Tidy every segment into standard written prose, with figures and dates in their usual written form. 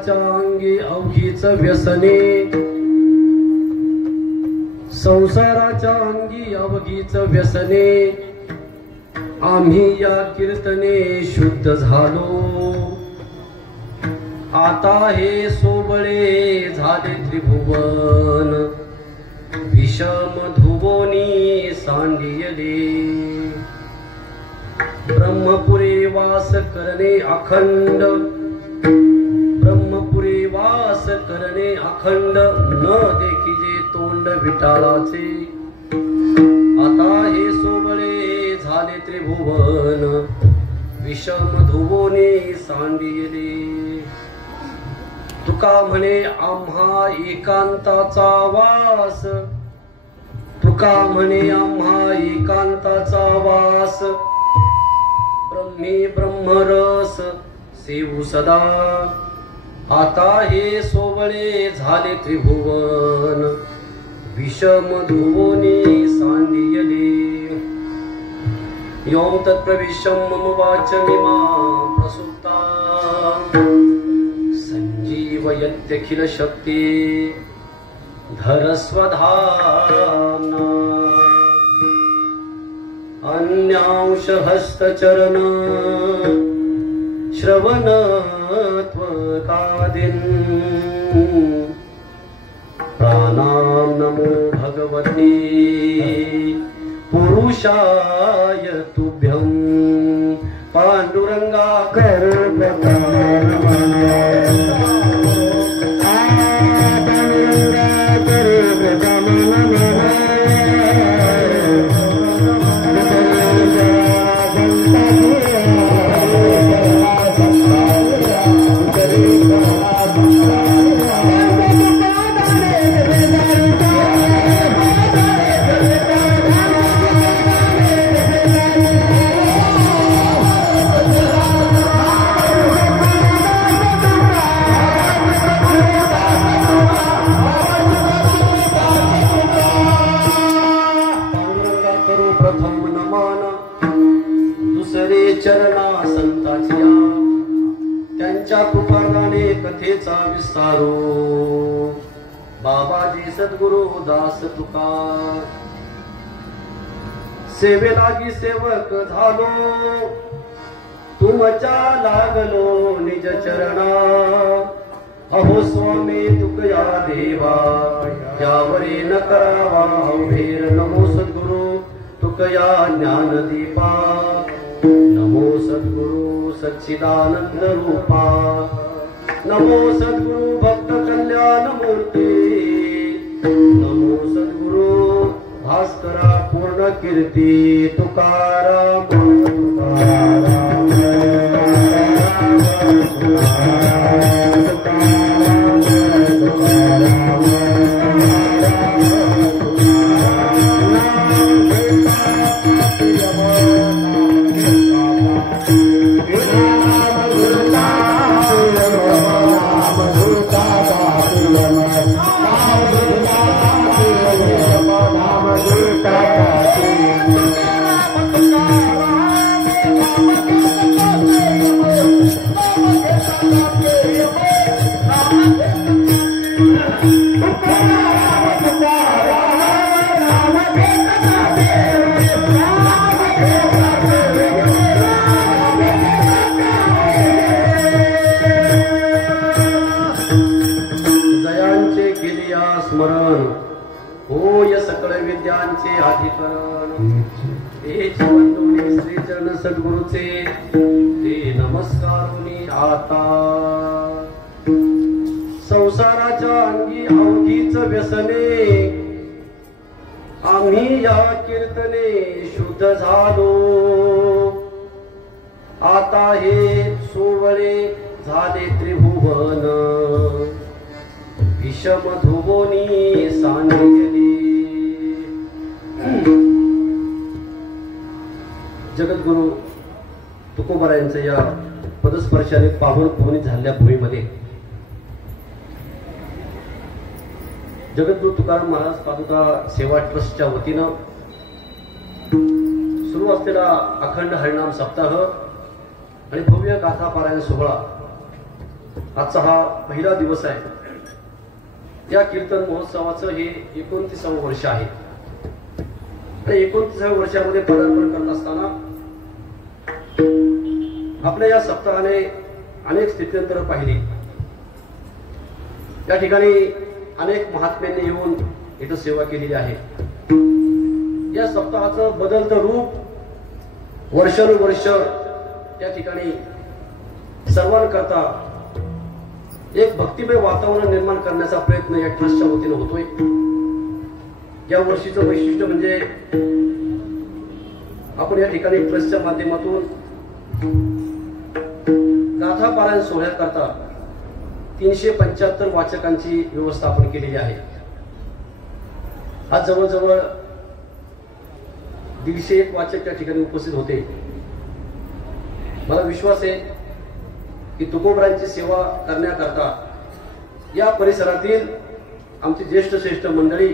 संसाराच्या अंगी अवघीच व्यसने, संसाराच्या अंगी अवघीच व्यसने, आम्ही या कीर्तने शुद्ध झालो। आता हे सोबळे झाले त्रिभुवन, विषम धुवोनी सांडियले। ब्रह्मपुरी वास करणे अखंड, ब्रह्मपुरी वास करणे अखंड, न देखिजे तोंड विटाळाचे। आता हे सोबळे झाले त्रिभुवन, विषम धुवोनी सांडियले। तुका म्हणे आम्हा एकांताचा वास, तुका म्हणे आम्हा एकांताचा वास, ब्रह्मी ब्रह्मरस सेवू सदा। आता हे सोबळे झाले त्रिभुवन, विषम धुवोनी सांडियले। योम तत्प्रविश्यं मम वाचमिमां प्रसुप्ता, संजीवयत्यखिल शक्ति धरस्वधाम्ना। अन्यांश हस्तचरण श्रवण त्वकादीन्, प्राणां नमो भगवते पुरुषाय तुभ्यं। पांडुरंगाकर चरणा संताचिया, त्यांच्या कृपादाने कथेचा विस्तारो। बाबाजी सद्गुरु दास तुका, सेवेलागी सेवक झालो, तुमच्या लागलो निज चरणा। अहो स्वामी तुकया देवा, यावरी न करावा अवघेर। नमो सद्गुरु तुकया ज्ञानदीपा, नमो सद्गुरु सच्चिदानंद रूपा। नमो सद्गुरु भक्त कल्याण मूर्ती, नमो सद्गुरु भास्करा पूर्ण कीर्ती। तुकाराम तुकाराम स्मरण होय सकळ विद्यांचे अधिकरण। हे जीवन श्री चरण सद्गुरुचे ते नमस्कारोनी आता। संसाराच्या अंगी अवघीच व्यसने, आम्ही या कीर्तने शुद्ध झालो। आता हे सोवळे झाले त्रिभुवन, विषम धुवोनी सांडियले। जगद्गुरु तुकोबारायांचं या पदस्पर्शाने पावन पवनी झालेल्या भूमीमध्ये जगद्गुरु तुकाराम महाराज पादुका सेवा ट्रस्टच्या वतीनं सुरू असलेला अखंड हरिनाम सप्ताह आणि भव्य गाथा पारायण सोहळा आजचा हा पहिला दिवस आहे. या कीर्तन महोत्सवाचं हे 29वे वर्ष आहे. आणि 29व्या वर्षामध्ये पदार्पण करत असताना आपल्या या सप्ताहाने अनेक स्थित्यंतर पाहिली. या ठिकाणी अनेक महात्म्यांनी येऊन इथं सेवा केलेली आहे. या सप्ताहाचं बदलतं रूप वर्षानुवर्ष या ठिकाणी सर्वांकरता एक भक्तिमय वातावरण निर्माण करण्याचा प्रयत्न या ट्रस्टच्या वतीने होतोय. या वर्षीचं वैशिष्ट्य म्हणजे आपण या ठिकाणी ट्रस्टच्या माध्यमातून गाथा पारायण सोहळ्याकरता 375 वाचकांची व्यवस्था आपण केलेली आहे. आज जवळजवळ 150 वाचक त्या ठिकाणी उपस्थित होते. मला विश्वास आहे की तुकोबरायांची सेवा करण्याकरता या परिसरातील आमची ज्येष्ठ श्रेष्ठ मंडळी,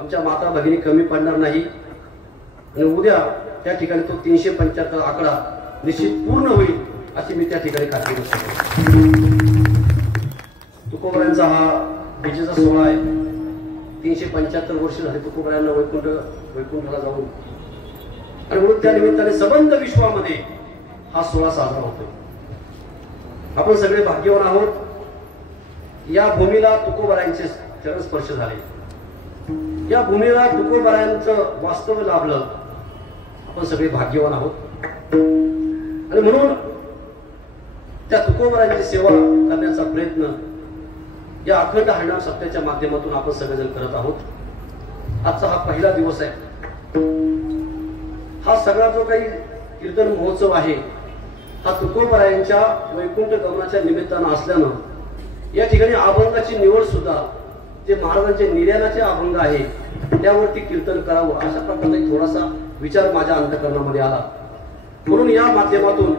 आमच्या माता भगिनी कमी पडणार नाही आणि उद्या त्या ठिकाणी तो 375 आकडा निश्चित पूर्ण होईल अशी मी त्या ठिकाणी खात्री करतो. तुकोबरायांचा हा विजेचा सोहळा आहे. 375 वर्ष झाले तुकोबरायांना वैकुंठाला जाऊन, आणि म्हणून त्या निमित्ताने सबंध विश्वामध्ये हा सोहळा साजरा होतो. आपण सगळे भाग्यवान आहोत. या भूमीला तुकोबरायांचे चरणस्पर्श झाले. या भूमीला तुकोबरायांचं वास्तव्य लाभलं. आपण सगळे भाग्यवान आहोत. आणि म्हणून त्या तुकोबरायांची सेवा करण्याचा प्रयत्न या अखंड हरिनाम सप्त्याच्या माध्यमातून आपण सगळेजण करत आहोत. आजचा हा पहिला दिवस आहे. हा सगळा जो काही कीर्तन महोत्सव आहे हा तुकोबरायांच्या वैकुंठ गमनाच्या निमित्तानं असल्यानं या ठिकाणी अभंगाची निवड सुद्धा जे महाराजांचे निर्याणाचे अभंग आहे त्यावरती कीर्तन करावं अशा प्रकारचा थोडासा विचार माझ्या अंतःकरणामध्ये आला. म्हणून या माध्यमातून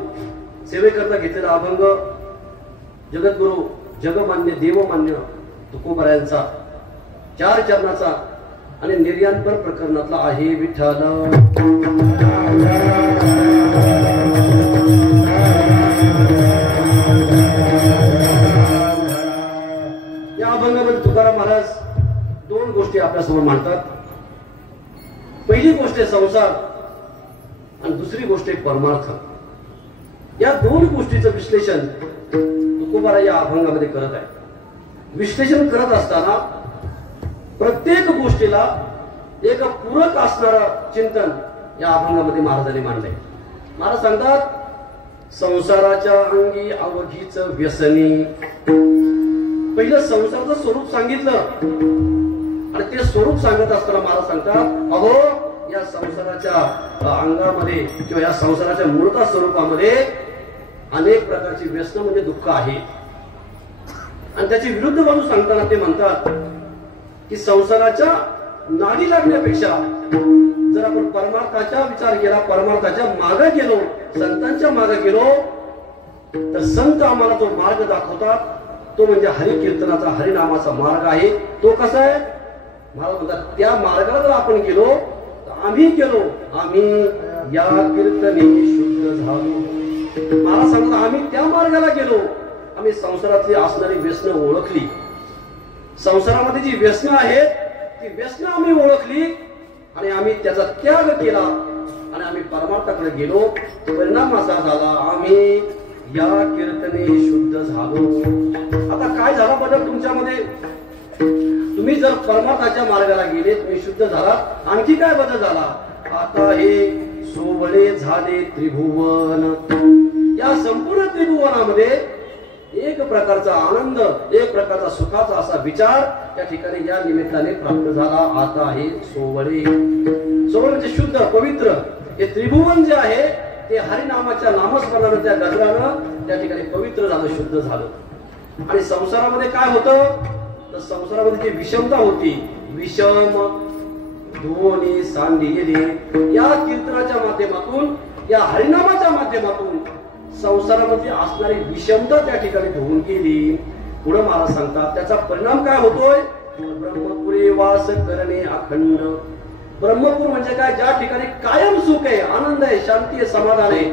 सेवेकरता घेतलेला अभंग जगद्गुरु जगमान्य देवमान्य तुकोबरायांचा 4 चरणाचा आणि निर्याणपर प्रकरणातला आहे. विठ्ठल या अभंगामध्ये तुकाराम महाराज 2 गोष्टी आपल्यासमोर मांडतात. पहिली गोष्ट आहे संसार आणि दुसरी गोष्ट आहे परमार्थ. या 2 गोष्टीचं विश्लेषण तुकोबारा या अभंगामध्ये करत आहे. विश्लेषण करत असताना प्रत्येक गोष्टीला एक पूरक असणारं चिंतन या अभंगामध्ये महाराजांनी मांडलंय. महाराज सांगतात संसाराच्या अंगी अवघीच व्यसनी. पहिलं संसाराचं स्वरूप सांगितलं आणि ते स्वरूप सांगत असताना महाराज सांगतात अहो या संसाराच्या अंगामध्ये किंवा या संसाराच्या मूळता स्वरूपामध्ये अनेक प्रकारची व्यसन म्हणजे दुःख आहे. आणि त्याची विरुद्ध बाजू सांगताना ते म्हणतात की संसाराच्या नादी लागण्यापेक्षा जर आपण परमार्थाचा विचार केला, परमार्थाच्या मागे गेलो, संतांच्या मागे गेलो तर संत आम्हाला तो मार्ग दाखवतात. तो म्हणजे हरिकीर्तनाचा हरिनामाचा मार्ग आहे. तो कसा आहे महाराज म्हणतात त्या मार्गाला जर आपण गेलो तर आम्ही या कीर्तने शुद्ध झालो. महाराज सांगतात आम्ही त्या मार्गाला गेलो. आम्ही संसारातली असणारी व्यसनं ओळखली. संसारामध्ये जी व्यसनं आहेत ती व्यसनं आम्ही ओळखली आणि आम्ही त्याचा त्याग केला आणि आम्ही परमार्थाकडे गेलो. परिणाम असा झाला आम्ही या कीर्तने शुद्ध झालो. आता काय झाला बदल तुमच्यामध्ये? तुम्ही जर परमार्थाच्या मार्गाला गेले, तुम्ही शुद्ध झालात. आणखी काय बदल झाला? आता हे सोवळे झाले त्रिभुवन. या संपूर्ण त्रिभुवनामध्ये एक प्रकारचा आनंद, एक प्रकारचा सुखाचा असा विचार त्या ठिकाणी या निमित्ताने प्राप्त झाला. आता हे सोवळे. सोवळे म्हणजे शुद्ध, पवित्र. हे त्रिभुवन जे आहे ते हरिनामाच्या नामस्मरणानं त्या गजरानं त्या ठिकाणी पवित्र झालं, शुद्ध झालं. आणि संसारामध्ये काय होतं तर संसारामध्ये जी विषमता होती, विषम दोन्ही सांडी गेली. या कीर्तनाच्या माध्यमातून, या हरिनामाच्या माध्यमातून संसारामध्ये असणारी विषमता त्या ठिकाणी धुवून गेली. पुढे महाराज सांगतात त्याचा परिणाम काय होतोय? ब्रह्मपुरी वास करणे अखंड. ब्रह्मपूर म्हणजे काय? ज्या ठिकाणी कायम सुख आहे, आनंद आहे, शांती आहे, समाधान आहे,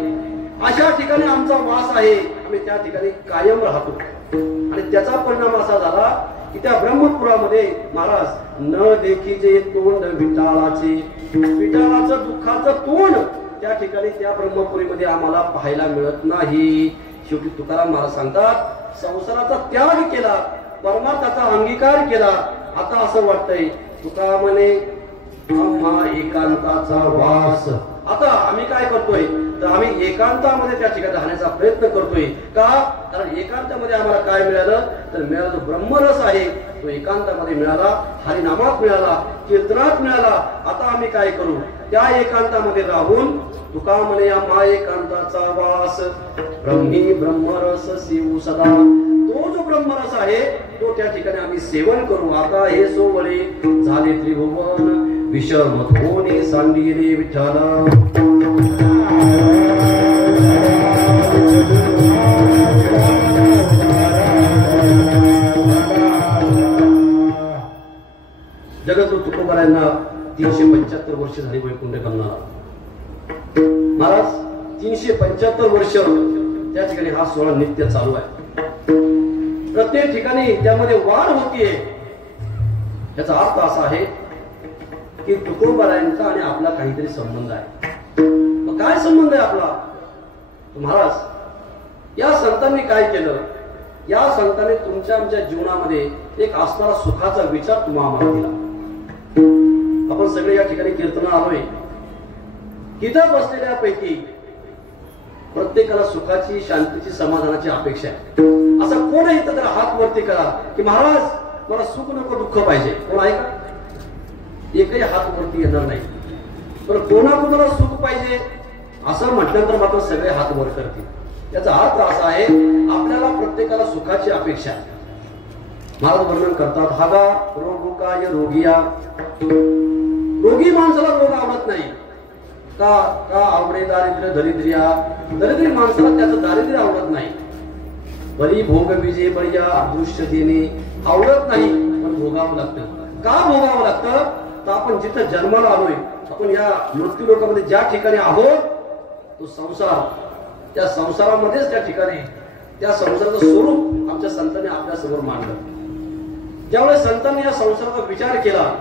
अशा ठिकाणी आमचा वास आहे. आम्ही त्या ठिकाणी कायम राहतो. आणि त्याचा परिणाम असा झाला की त्या ब्रह्मपुरामध्ये महाराज न देखीजे तोंड विटाळाचे, विटाळाचं दुःखाचं तोंड त्या ठिकाणी त्या ब्रह्मपुरीमध्ये आम्हाला पाहायला मिळत नाही. शेवटी तुकाराम महाराज सांगतात संसाराचा त्याग केला, परमार्थाचा अंगीकार केला. आता असं वाटतंय तुका म्हणे आम्हा एकांताचा वास. आता आम्ही काय करतोय तर आम्ही एकांतामध्ये त्या ठिकाणी राहण्याचा प्रयत्न करतोय. का? कारण एकांतामध्ये आम्हाला काय मिळालं तर मिळाला जो ब्रह्मरस आहे तो एकांतामध्ये मिळाला, हरिनामात मिळाला, कीर्तनात मिळाला. आता आम्ही काय करू? त्या एकांतामध्ये राहून तुका म्हणे आम्हा एकांताचा वास ब्रह्मी ब्रह्मरस शिव सदा. तो जो ब्रह्मरस आहे तो त्या ठिकाणी आम्ही सेवन करू. आता हे सोवळे झाले त्रिभुवन विषम धोने सांडिले विठ्ठला. जगद्गुरु तुकोबारायांना 375 वर्ष झाली वैकुंठ गमनाला. महाराज 375 वर्ष त्या ठिकाणी हा सोहळा नित्य चालू आहे. प्रत्येक ठिकाणी त्यामध्ये वाढ होतीये. याचा अर्थ असा आहे की तुकोबारायांचा आणि आपला काहीतरी संबंध आहे. मग काय संबंध आहे आपला? महाराज या संतांनी काय केलं? या संतांनी तुमच्या आमच्या जीवनामध्ये एक असणारा सुखाचा विचार तुम्हाला आम्हाला दिला. आपण सगळे या ठिकाणी कीर्तन आलोय. इथं बसलेल्यापैकी प्रत्येकाला सुखाची, शांतीची, समाधानाची अपेक्षा आहे. असा कोण आहे तर हात वरती करा की महाराज मला सुख नको दुःख पाहिजे. कोण आहे का? एकही हात वरती येणार नाही. पण कोणाकोणाला सुख पाहिजे असं म्हटल्यानंतर मात्र सगळे हात वर करतील. याचा अर्थ असा आहे आपल्याला प्रत्येकाला सुखाची अपेक्षा आहे. महाराज वर्णन करतात हागा रोगुकाय रोगिया. रोगी माणसाला रोग आवडत नाही. का? का आवडे दारिद्र्य दरिद्र्या. दरिद्री माणसाला त्याचं दारिद्र्य आवडत नाही. बरी भोग विजय बळीया दृश्य देणे आवडत नाही. पण भोगावं लागतं. का भोगावं लागतं? तर आपण जिथं जन्माला आलोय, आपण या मृत्यू लोकांमध्ये ज्या ठिकाणी आहोत तो संसार, त्या संसारामध्येच त्या ठिकाणी त्या संसाराचं स्वरूप आमच्या संतांनी आपल्या समोर मांडलं. ज्यावेळेस संतांनी या संसाराचा विचार केला,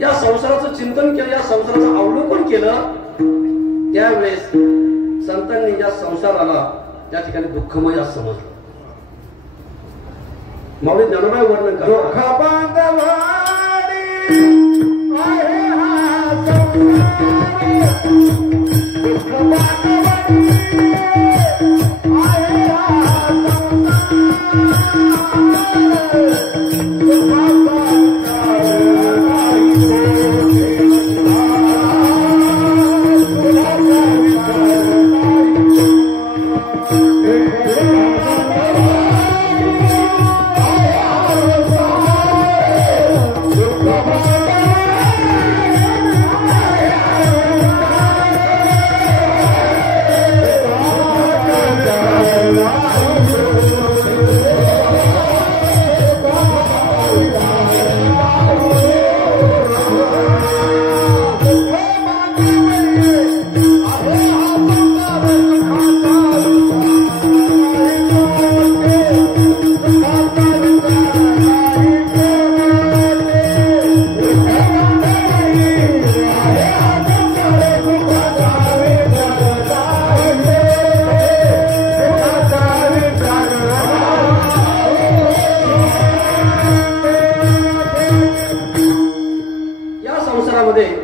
या संसाराचं चिंतन केलं, या संसाराचं अवलोकन केलं, त्यावेळेस संतांनी या संसाराला त्या ठिकाणी दुःखमय असं समजलं. माऊली ज्ञानोबा वर्णन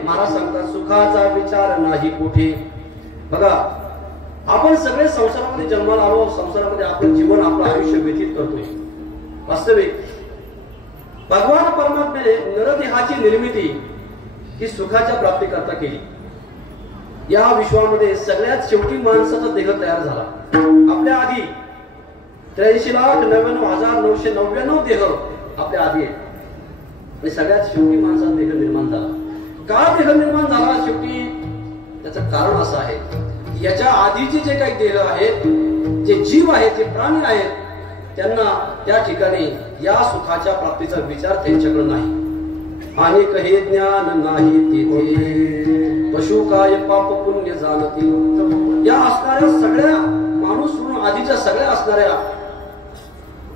महाराज सांगतात सुखाचा विचार नाही कुठे. बघा आपण सगळे संसारामध्ये जन्माला आलो, संसारामध्ये आपलं जीवन आपलं आयुष्य व्यतीत करतोय. वास्तविक भगवान परमात्म्याने नरदेहाची निर्मिती ही सुखाच्या प्राप्तीकरता केली. या विश्वामध्ये सगळ्यात शेवटी माणसाचा देह तयार झाला. आपल्या आधी 83,99,999 देह आपल्या आधी आहे. आणि सगळ्यात शेवटी माणसाचा देह निर्माण झाला. का देह निर्माण झाला शेवटी? त्याचं कारण असं आहे की याच्या आधीचे जे काही देह आहेत, जे जीव आहेत, जे प्राणी आहेत, त्यांना त्या ठिकाणी या सुखाच्या प्राप्तीचा विचार त्यांच्याकडे नाही. आणि कहे ज्ञान नाही तेथे पशु काय पाप पुण्य जाणतील. या असणाऱ्या सगळ्या माणूस म्हणून आधीच्या सगळ्या असणाऱ्या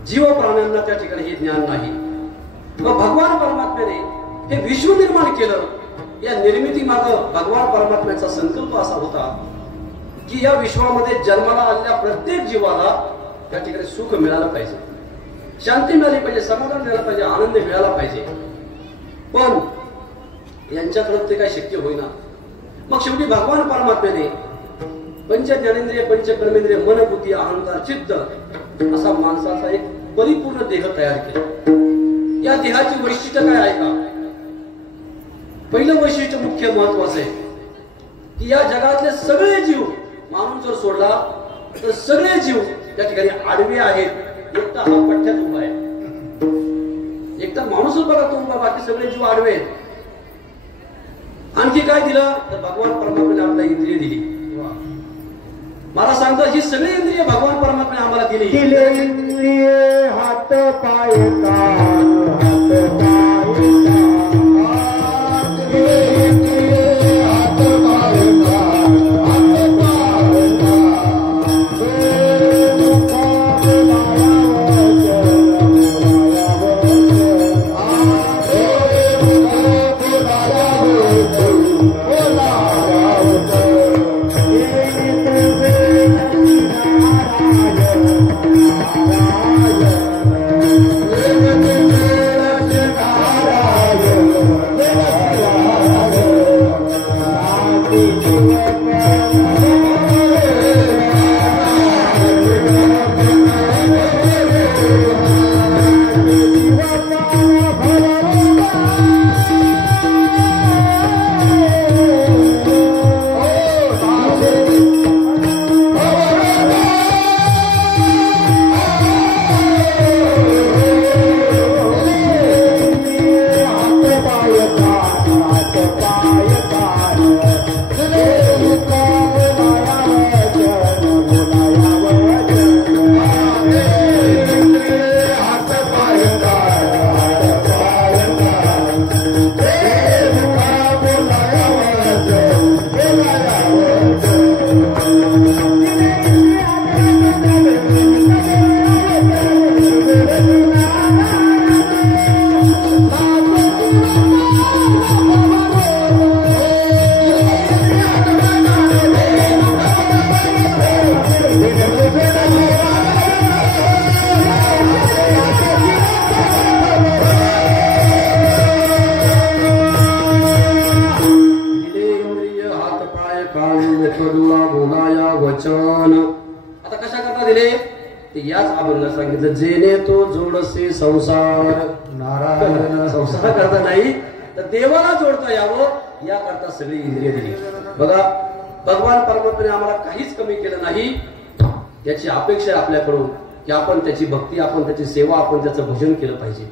जीव प्राण्यांना त्या ठिकाणी हे ज्ञान नाही. मग भगवान परमात्म्याने हे विश्व निर्माण केलं. या निर्मिती मागे भगवान परमात्म्याचा संकल्प असा होता की या विश्वामध्ये जन्माला आलेल्या प्रत्येक जीवाला त्या ठिकाणी सुख मिळालं पाहिजे, शांती मिळाली पाहिजे, समाधान मिळालं पाहिजे, आनंद मिळाला पाहिजे. पण यांच्याकडे ते काही शक्य होईना. मग शेवटी भगवान परमात्म्याने पंच ज्ञानेंद्रिय, पंच कर्मेंद्रिय, मन, बुद्धी, अहंकार, चित्त असा माणसाचा एक परिपूर्ण देह तयार केला. या देहाची वैशिष्ट्य काय आहे का? पहिलं वैशिष्ट्य मुख्य महत्वाचं आहे की या जगातले सगळे जीव माणूस जर सोडला तर सगळे जीव त्या ठिकाणी आडवे आहेत. एकटा हा पठ्ठ्यात उभा आहे. एकटा माणूसच बघा तो उभा, बाकी सगळे जीव आडवे आहेत. आणखी काय दिलं तर भगवान परमात्म्याने आपल्याला इंद्रिय दिली. मला सांगतो ही सगळी इंद्रिय भगवान परमात्म्याने आम्हाला दिली. इंद्रिय हात पाय कान, हात पाय जेने तो जोडसे संसार. नारायण. संसार करता नाही तर देवाला जोडता यावं याकरता सगळी इंद्रिय दिली. बघा भगवान परमात्म्याने आम्हाला काहीच कमी केलं नाही. त्याची अपेक्षा आहे आपल्याकडून की आपण त्याची भक्ती, आपण त्याची सेवा, आपण त्याचं भजन केलं पाहिजे.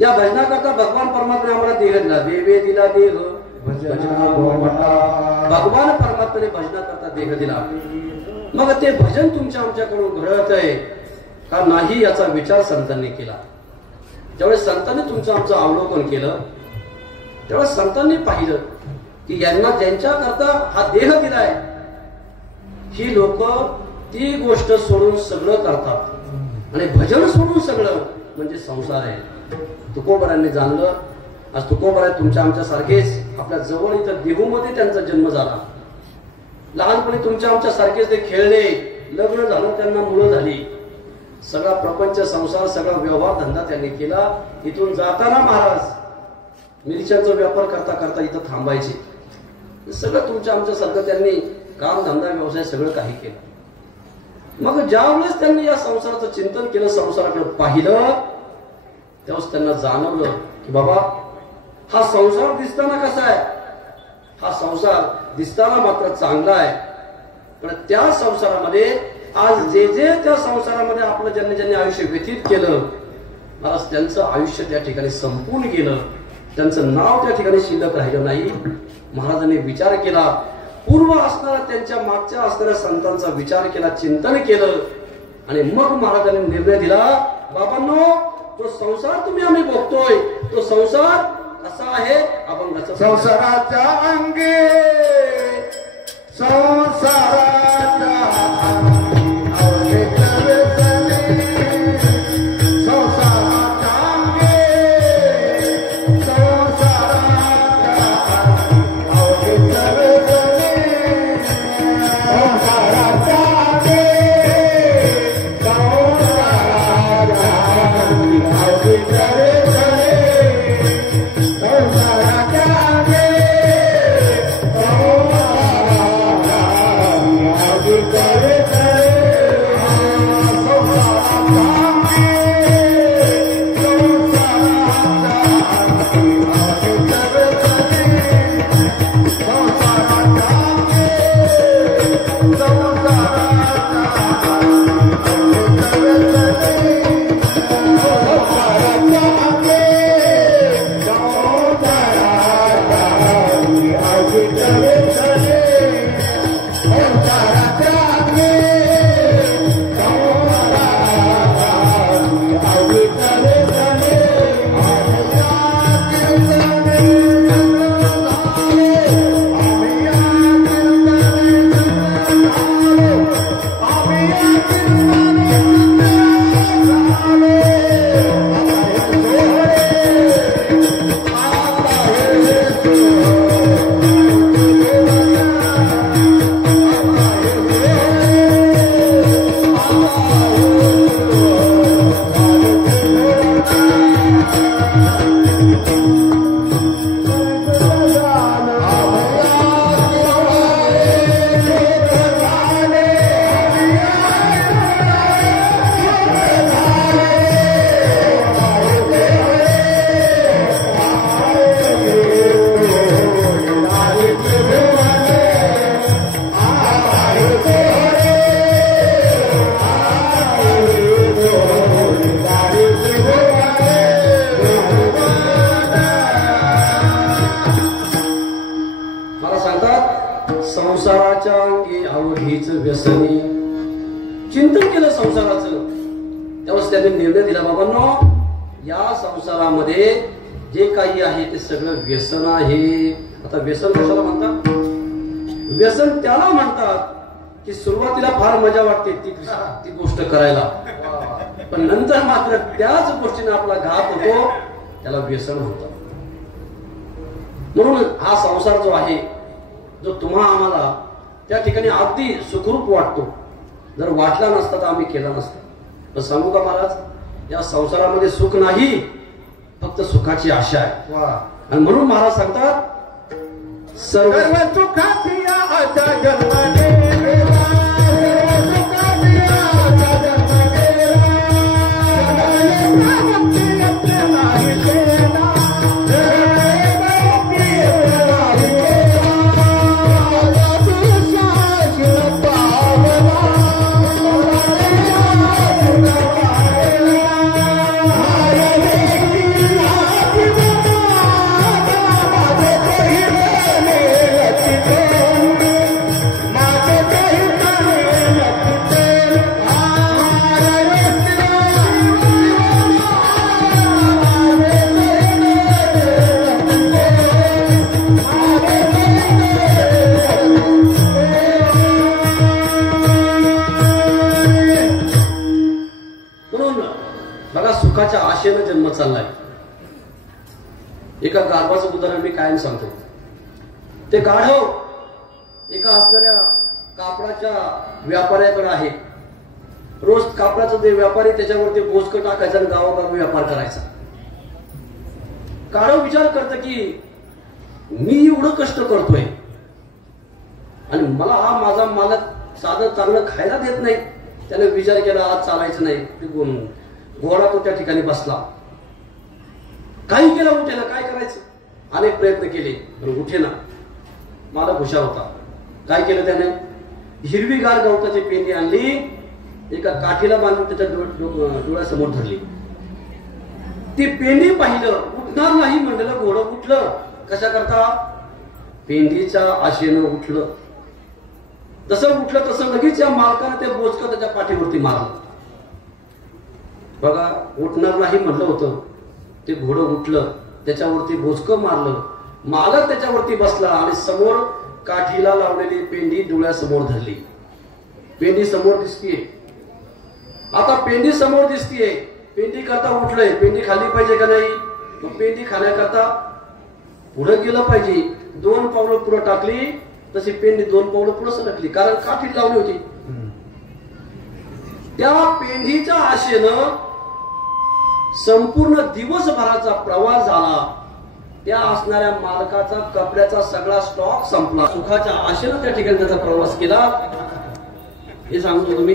या भजनाकरता भगवान परमात्म्याने आम्हाला देह दिला. देवे दिला देह भगवान परमात्म्याने भजनाकरता देह दिला. मग ते भजन तुमच्या आमच्याकडून घडत आहे का नाही याचा विचार संतांनी केला. ज्यावेळेस संतांनी तुमचं आमचं अवलोकन केलं त्यावेळेस संतांनी पाहिलं की यांना ज्यांच्याकरता हा देह दिलाय ही लोक ती गोष्ट सोडून सगळं करतात आणि भजन सोडून सगळं म्हणजे संसार आहे. तुकोबरांनी जाणलं. आज तुकोबरा तुमच्या आमच्या सारखेच आपल्या जवळ इथं देहूमध्ये त्यांचा जन्म झाला. लहानपणी तुमच्या आमच्या सारखेच ते खेळले, लग्न झालं, त्यांना मुलं झाली, सगळा प्रपंच संसार सगळा व्यवहार धंदा त्यांनी केला. इथून जाताना महाराज मिरच्यांचा व्यापार करता करता इथं थांबायचे. सगळं तुमच्या आमच्या सारखं त्यांनी काम धंदा व्यवसाय सगळं काही केलं. मग ज्यावेळेस त्यांनी या संसाराचं चिंतन केलं, संसाराकडे पाहिलं, त्यावेळेस त्यांना जाणवलं की बाबा हा संसार दिसताना कसा आहे, हा संसार दिसताना मात्र चांगला आहे, पण त्या संसारामध्ये आज जे जे त्या संसारामध्ये आपलं ज्यांनी ज्यांनी आयुष्य व्यतीत केलं महाराज त्यांचं आयुष्य त्या ठिकाणी संपून गेलं. त्यांचं नाव त्या ठिकाणी शिल्लक राहिलं नाही. महाराजांनी विचार केला, पूर्व असणारा त्यांच्या मागच्या असणाऱ्या संतांचा विचार केला, चिंतन केलं आणि मग महाराजांनी निर्णय दिला, बाबांनो तो संसार तुम्ही आम्ही बघतोय तो संसार कसा आहे, अभंगाचा संसाराच्या अंगे संसाराच्या संसाराच्या अंगी आवडीच व्यसनी चिंतन केलं संसाराचं. त्यावेळेस त्यांनी निर्णय दिला, बाबांनो या संसारामध्ये जे काही आहे ते सगळं व्यसन आहे. आता व्यसन कशाला म्हणतात? व्यसन त्याला म्हणतात की सुरुवातीला फार मजा वाटते ती गोष्ट करायला, पण नंतर मात्र त्याच गोष्टीने आपला घात होतो, त्याला व्यसन म्हणतात. म्हणून हा संसार जो आहे, जो तुम्हा आम्हाला त्या ठिकाणी अगदी सुखरूप वाटतो, जर वाटला नसता तर आम्ही केला नसता. पण सांगू का महाराज, या संसारामध्ये सुख नाही, फक्त सुखाची आशा आहे. आणि म्हणून महाराज सांगतात सर्व सुखाची आशा जन्मले गेला, सर्व सुखाची आशा जन्मले गेला, भक्ती आपल्या नाही केला, भक्ती आपल्या नाही केला, पावला सुखाच्या आशेनं जन्म चाललाय. एका गाढवाचं उदाहरण मी कायम सांगतो. ते गाढव एका असणाऱ्या कापडाच्या व्यापाऱ्याकडे आहे. रोज कापडाचा ते व्यापारी त्याच्यावरती बोचकं टाकायचा आणि गावागाव व्यापार करायचा. गाढव विचार करत की मी एवढं कष्ट करतोय आणि मला हा माझा मालक साधं चांगलं खायला देत नाही. त्याने विचार केला आज चालायचं नाही. घोडा तो त्या ठिकाणी बसला. काही केलं उठेना, काय करायचं, अनेक प्रयत्न केले पण उठेना. मालक हुशार होता. काय केलं त्याने, हिरवीगार गवताची पेंडी आणली, एका काठीला बांधून त्याच्या डोळ्यासमोर धरली. ती पेंडी पाहिलं, उठणार नाही म्हणलेलं घोडं उठलं. कशा करता? पेंडीच्या आशेनं उठलं. जसं उठलं तसं लगेच या मालकानं ते बोचकं त्याच्या पाठीवरती मारलं. बघा, उठणार नाही म्हटलं होतं, ते घोडं उठलं, त्याच्यावरती बोचकं मारलं. मालक त्याच्यावरती बसला आणि समोर काठीला लावलेली पेंडी डोळ्यासमोर धरली. पेंडी समोर दिसतीये. आता पेंडी समोर दिसतीये, पेंडी करता उठलंय. पेंडी खाल्ली पाहिजे का नाही? मग पेंडी खाण्याकरता पुढे गेलं पाहिजे. 2 पावलं पुढे टाकली तशी पेंडी 2 पावलं पुढे सरकली, कारण काठी लावली होती. त्या पेंडीच्या आशेनं संपूर्ण दिवसभराचा प्रवास झाला, त्या असणाऱ्या मालकाचा कपड्याचा सगळा स्टॉक संपला, सुखाच्या आशेनं त्या ठिकाणी त्याचा प्रवास केला. हे सांगतो तुम्ही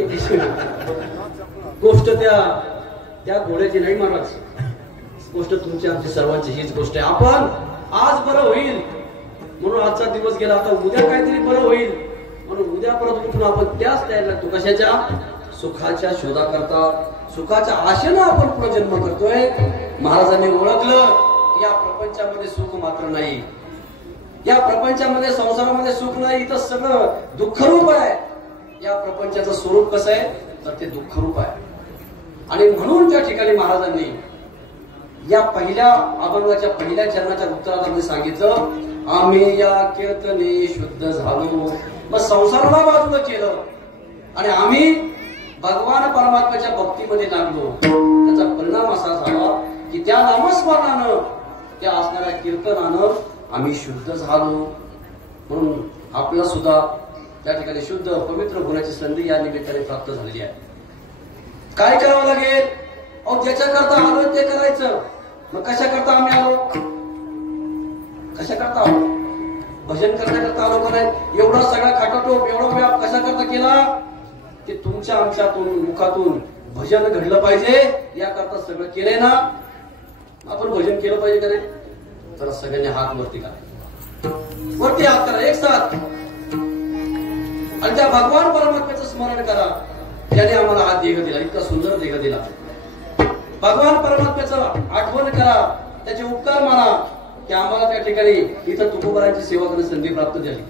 गोष्ट त्या घोड्याची नाही महाराज, गोष्ट तुमची आमची सर्वांची हीच गोष्ट आहे. आपण आज बरं होईल म्हणून आजचा दिवस गेला, आता उद्या काहीतरी बरं होईल म्हणून उद्या परत उठून आपण त्याच तयार लागतो. कशाच्या? सुखाच्या शोधाकरता, सुखाच्या आशेनं आपण पुनर्जन्म करतोय. महाराजांनी ओळखलं की या प्रपंचामध्ये सुख मात्र नाही, या प्रपंचामध्ये संसारामध्ये सुख नाही, इथं सगळं दुःखरूप आहे. या प्रपंचाचं स्वरूप कसं आहे तर ते दुःखरूप आहे. आणि म्हणून त्या ठिकाणी महाराजांनी या पहिल्या अभंगाच्या पहिल्या चरणाच्या उत्तरामध्ये सांगितलं, आम्ही या कीर्तने शुद्ध झालो. मग संसाराला बाजूला केलं आणि आम्ही भगवान परमात्म्याच्या भक्तीमध्ये लागलो. त्याचा परिणाम असा झाला की त्या नामस्मरणानं, त्या असणाऱ्या कीर्तनानं आम्ही शुद्ध झालो. म्हणून आपल्याला सुद्धा त्या ठिकाणी शुद्ध पवित्र होण्याची संधी या निमित्ताने प्राप्त झालेली आहे. काय करावं लागेल? अहो ज्याच्या करता आलोय ते करायचं. मग कशा करता आम्ही आलो? कशा करता आलो? भजन करण्याकरता आलो का नाही? एवढा सगळा खाटाटोप, एवढा व्याप कशा करता केला? ते तुमच्या आमच्यातून मुखातून भजन घडलं पाहिजे याकरता सगळं केलंय ना. आपण भजन केलं पाहिजे का नाही? तर सगळ्यांनी हात वरती करा, वरती हात करा एक साथ, आणि त्या भगवान परमात्म्याचं स्मरण करा ज्याने आम्हाला हा देह दिला, इतका सुंदर देह दिला. भगवान परमात्म्याचं आठवण करा, त्याचे उपकार माना की आम्हाला त्या ठिकाणी इथं तुकोबारांची सेवा करण्याची संधी प्राप्त झाली.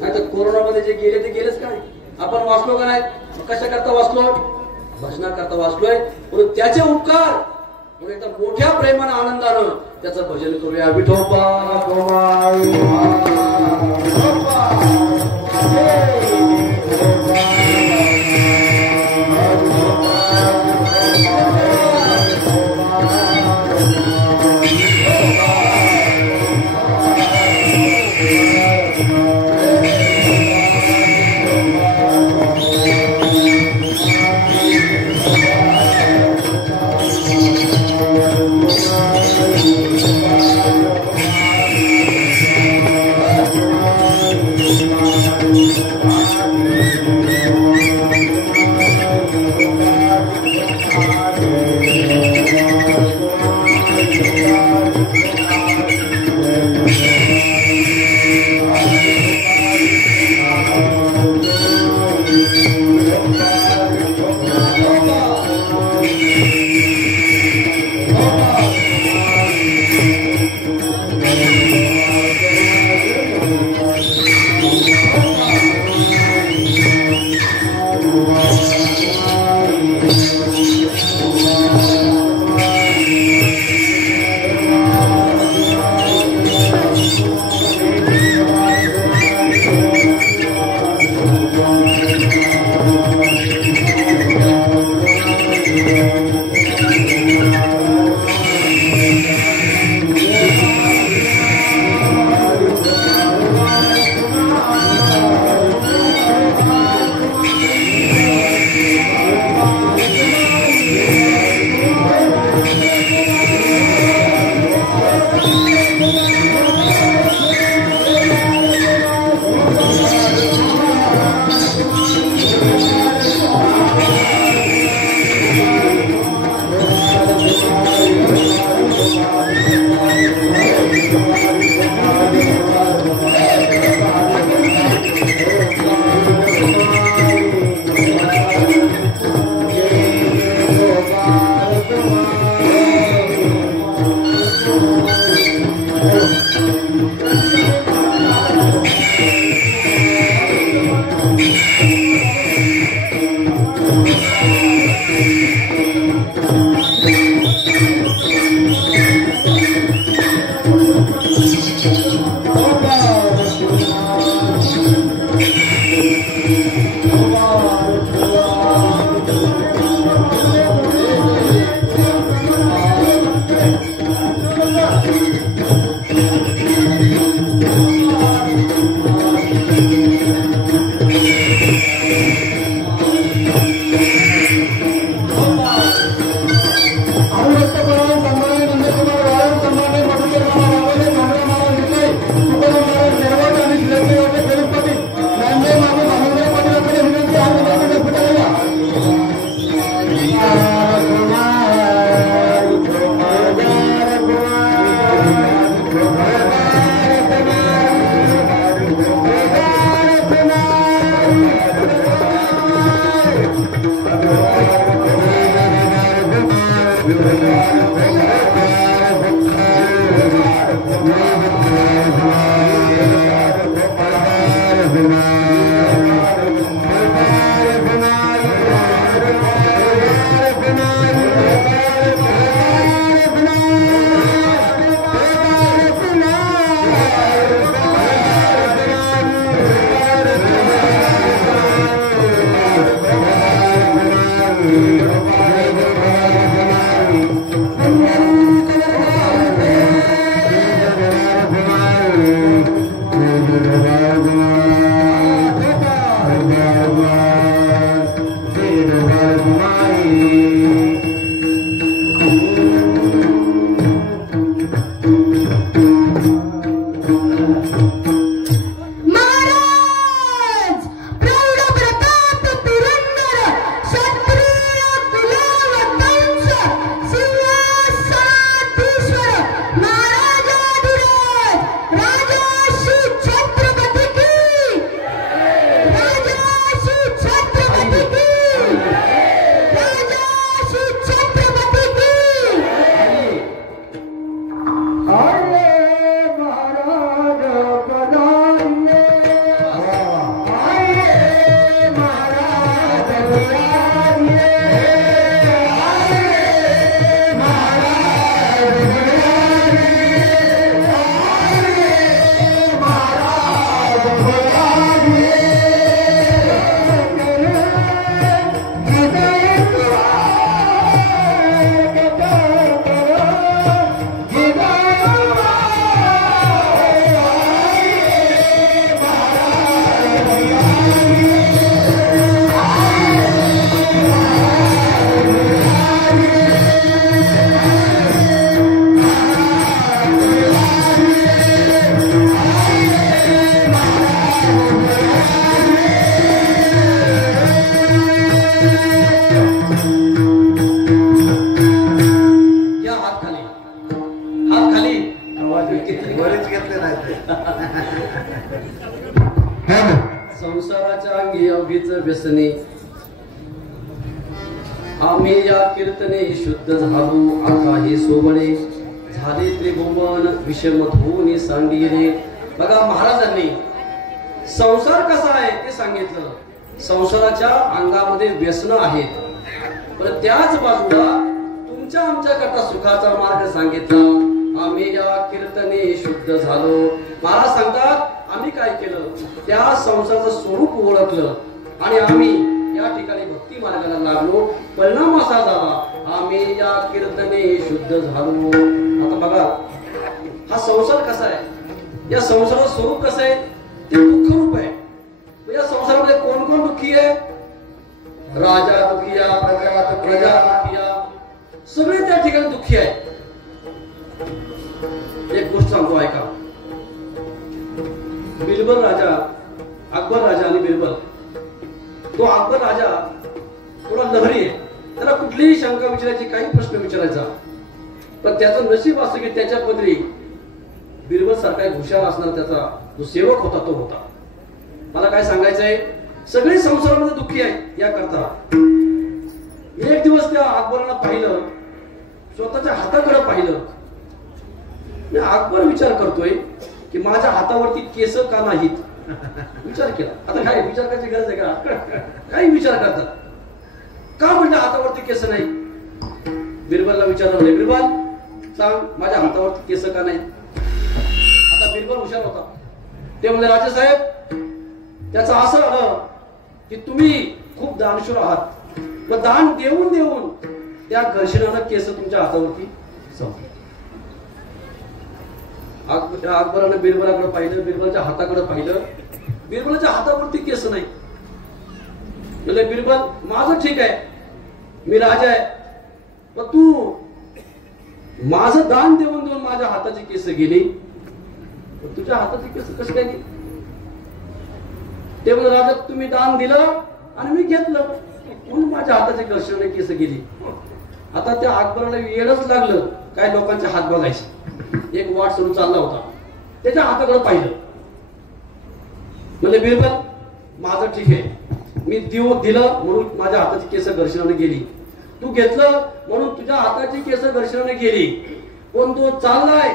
नाही तर कोरोनामध्ये जे गेले ते गेलेच काय? आपण वाचलो का नाही? कशा करता वाचलो? भजना करता वाचलोय. म्हणून त्याचे उपकार म्हणून एकदम मोठ्या प्रेमानं आनंदानं त्याचं भजन करूया. विठोबा संसाराच्या अंगी अवघीच व्यसनी आम्ही या कीर्तने शुद्ध झालो आता हे सोबळे झाले त्रिभुवन विषमत होऊन सांगिले. बघा महाराजांनी संसार कसा आहे ते सांगितलं. संसाराच्या अंगामध्ये व्यसन आहेत, पण त्याच बाजूला तुमच्या आमच्याकरता सुखाचा मार्ग सांगितला. आम्ही या कीर्तने शुद्ध झालो. महाराज सांगतात आम्ही काय केलं, त्या संसाराचं स्वरूप ओळखलं आणि आम्ही या ठिकाणी भक्ती मार्गाला लागलो. परिणाम असा झाला आम्ही या कीर्तने शुद्ध झालो. आता बघा हा संसार कसा आहे, या संसाराचं स्वरूप कसं आहे, ते दुःख रूप आहे. या संसारामध्ये कोण कोण दुःखी आहे, राजा दुखिया, प्रजा दुखिया, सगळे त्या ठिकाणी दुःखी आहे. एक गोष्ट सांगतो ऐका. बिरबल राजा, अकबर राजा आणि बिरबल, तो अकबर राजा थोडा लहरी आहे, त्याला कुठलीही शंका विचारायची, काही प्रश्न विचारायचा, पण त्याचं नशीब असं की त्याच्या पदरी बिरबल सारखा एक हुशार असणार त्याचा जो सेवक होता तो होता. मला काय सांगायचंय, सगळे संसारामध्ये दुःखी आहे याकरता. एक दिवस त्या अकबराला पाहिलं, स्वतःच्या हाताकडे पाहिलं. अकबर विचार करतोय की माझ्या हातावरती केस का नाहीत. विचार केला. आता काय विचार करायची गरज आहे का, काही विचार करतात का म्हणलं हातावरती केस नाही. बिरबलला विचारलं, बिरबल सांग माझ्या हातावरती केस का नाही. आता बिरबल हुशार होता, ते म्हणले राजेसाहेब त्याचं असं आलं की तुम्ही खूप दानशूर आहात, व दान देऊन देऊन त्या घर्षणानं केस तुमच्या हातावरती संपले. अकबरानं बिरबलाकडे पाहिलं, बिरबलच्या हाताकडे पाहिलं, बिरबलाच्या हातावरती केस नाही. म्हणजे बिरबल माझं ठीक आहे, मी राजा आहे, पण तू माझं दान देऊन देऊन माझ्या हाताची केस गेली, तुझ्या हाताची केस कशी काय गेली. ते म्हणजे राजा तुम्ही दान दिलं आणि मी घेतलं म्हणून माझ्या हाताची घर्षणाने केस गेली. आता त्या अकबराला येडच लागलं काय लोकांचे हात बघायचे. एक वाट सोडून चालला होता, त्याच्या हाताकडे पाहिलं, म्हणजे बिरबल माझं ठीक आहे, मी दिलं म्हणून माझ्या हाताची केस घर्षणाने गेली, तू घेतलं म्हणून तुझ्या हाताची केस घर्षणाने गेली, पण तो चाललाय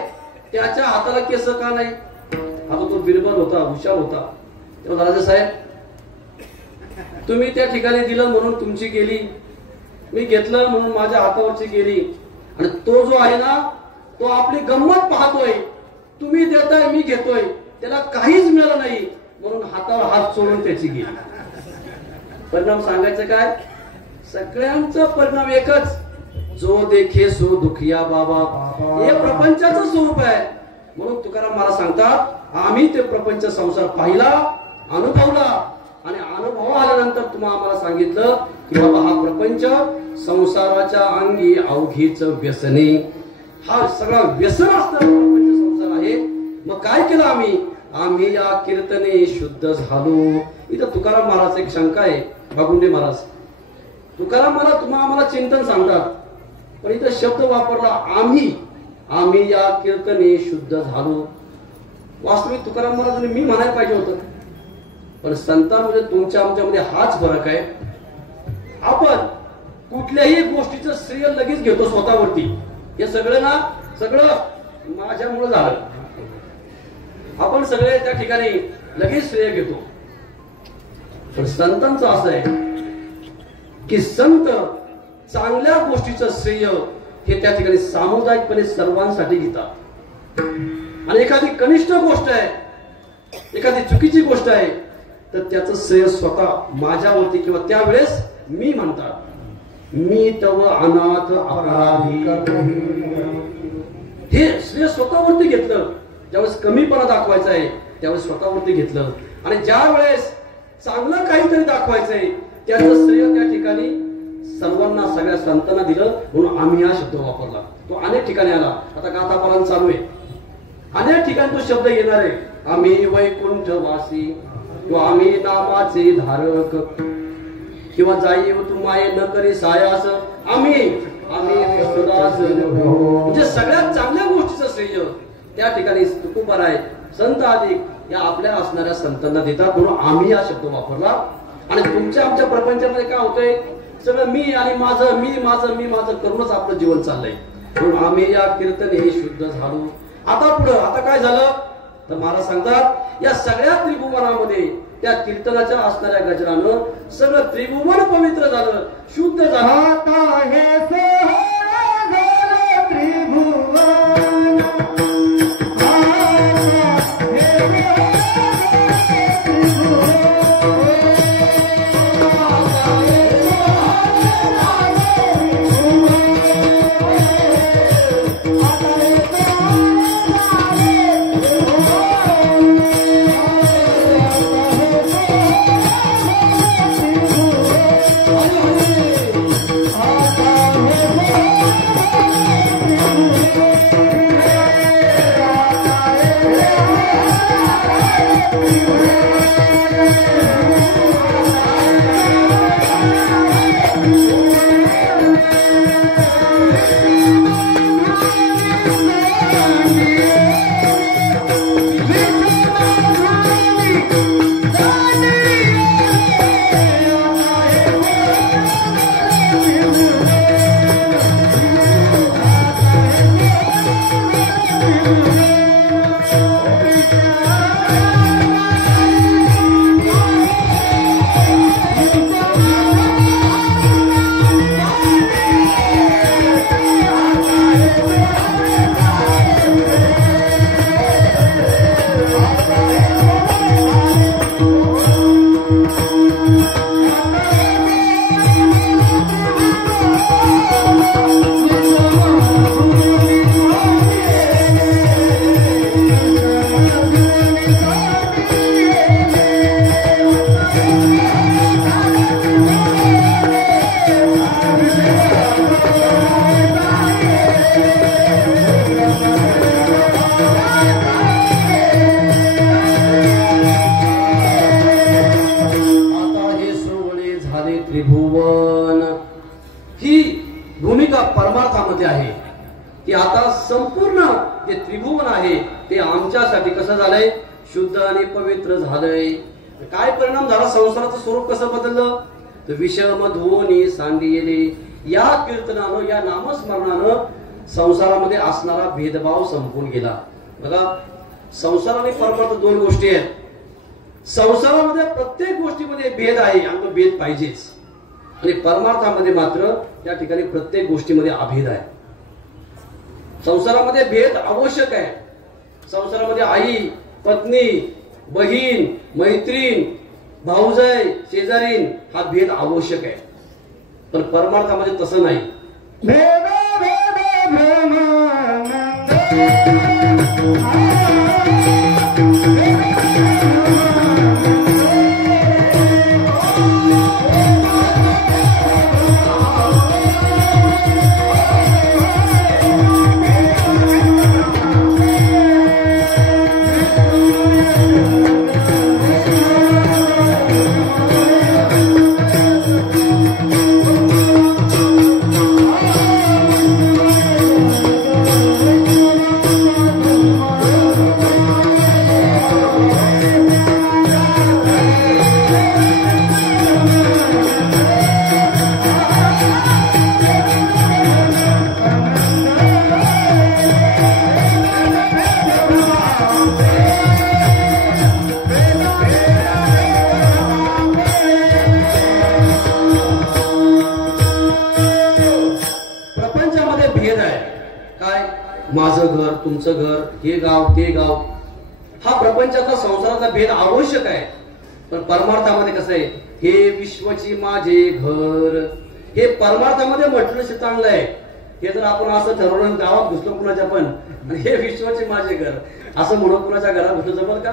त्याच्या हाताला केस का नाही? आता तो बिरबल होता, हुशार होता. तेव्हा राजे साहेब, तुम्ही त्या ठिकाणी दिलं म्हणून तुमची गेली, मी घेतलं म्हणून माझ्या हातावरची गेली, आणि तो जो आहे ना तो आपली गंमत पाहतोय. तुम्ही देताय, मी घेतोय, त्याला काहीच मिळालं नाही म्हणून हातावर हात सोडून त्याची गेली. परिणाम सांगायचं काय? सगळ्यांचा परिणाम एकच, जो देखे सो दुखिया बाबा. हे प्रपंचाचं स्वरूप आहे. म्हणून तुकाराम मला सांगतात, आम्ही ते प्रपंच संसार पाहिला, अनुभवला, आणि अनुभव आल्यानंतर तुम्हाला आम्हाला सांगितलं की बाबा हा प्रपंच संसाराच्या अंगी अवघीच व्यसने, हा सगळा व्यसन असणारा प्रपंच संसार आहे. मग काय केलं आम्ही या कीर्तने शुद्ध झालो. इथं तुकाराम महाराज एक शंका आहे, भागुंडे महाराज. तुकाराम मला आम्हाला चिंतन सांगतात, पण इथं शब्द वापरला आम्ही या कीर्तने शुद्ध झालो. वास्तविक तुकाराम महाराजांनी मी म्हणायला पाहिजे होतं, पण संतांमध्ये तुमच्या आमच्यामध्ये हाच फरक आहे. आपण कुठल्याही गोष्टीचं श्रेय लगेच घेतो स्वतःवरती. हे सगळं माझ्यामुळे झालं. आपण सगळे त्या ठिकाणी लगेच श्रेय घेतो. पण संतांचं असं आहे की संत चांगल्या गोष्टीचं श्रेय हे त्या ठिकाणी सामुदायिकपणे सर्वांसाठी घेतात. आणि एखादी कनिष्ठ गोष्ट आहे, एखादी चुकीची गोष्ट आहे, तर त्याचं श्रेय स्वतः माझ्यावरती किंवा त्यावेळेस मी म्हणतात, मी तव अनाथ अपराधी. हे श्रेय स्वतःवरती घेतलं. ज्यावेळेस कमीपणा दाखवायचा आहे त्यावेळेस स्वतःवरती घेतलं, आणि ज्या वेळेस चांगलं काहीतरी दाखवायचंय त्याचं श्रेय त्या ठिकाणी सर्वांना, सगळ्या संतांना दिलं. म्हणून आम्ही हा शब्द वापरला. तो अनेक ठिकाणी आला. आता गाथापालन चालू आहे, अनेक ठिकाणी तो शब्द येणार आहे. आम्ही वैकुंठवासी किंवा आम्ही नामाचे धारक किंवा जाई तू माये न करी सायास आम्ही विष्णुदास. म्हणजे सगळ्यात चांगल्या गोष्टीचं श्रेय त्या ठिकाणी तुकोबार आहे, संत अधिक या आपल्या असणाऱ्या संतांना देतात. म्हणून आम्ही हा शब्द वापरला. आणि तुमच्या आमच्या प्रपंचामध्ये काय होतंय, सगळं मी आणि माझं, मी माझं करूनच आपलं जीवन चाललंय. म्हणून आम्ही या कीर्तने हे शुद्ध झालो. आता काय झालं तर महाराज सांगतात, या सगळ्या त्रिभुवनामध्ये त्या कीर्तनाच्या असणाऱ्या गजरानं सगळं त्रिभुवन पवित्र झालं, शुद्ध झालं. आता हे सोहळा झाला त्रिभुवन, त्रिभुवन ही भूमिका परमार्थामध्ये आहे की आता संपूर्ण जे त्रिभुवन आहे ते आमच्यासाठी कसं झालंय, शुद्ध आणि पवित्र झालंय. काय परिणाम झाला, संसाराचं स्वरूप कसं बदललं तर विषम धोनी सांडिले या कीर्तनानं, या नामस्मरणानं संसारामध्ये असणारा भेदभाव संपून गेला. बघा, संसार आणि परमार्थ दोन गोष्टी आहेत. संसारामध्ये प्रत्येक गोष्टीमध्ये भेद आहे आणि तो भेद पाहिजेच, आणि परमार्थामध्ये मात्र या ठिकाणी प्रत्येक गोष्टीमध्ये अभेद आहे. संसारामध्ये भेद आवश्यक आहे. संसारामध्ये आई, पत्नी, बहीण, मैत्रीण, भाऊजाई, शेजारीन हा भेद आवश्यक आहे. पण परमार्थामध्ये तसं नाही. भेद भेद ब्रह्मानंद माझं घर, तुमचं घर, हे गाव, ते गाव, हा प्रपंचाचा संसाराचा भेद आवश्यक आहे. पण परमार्थामध्ये कसं आहे, हे विश्वची माझे घर, हे परमार्थामध्ये म्हटलं चांगलं आहे. हे जर आपण असं ठरवलं गावात घुसलो कुणाच्या पण, हे विश्वाचे माझे घर असं म्हणून कुणाच्या घरात घुसलं जमल का?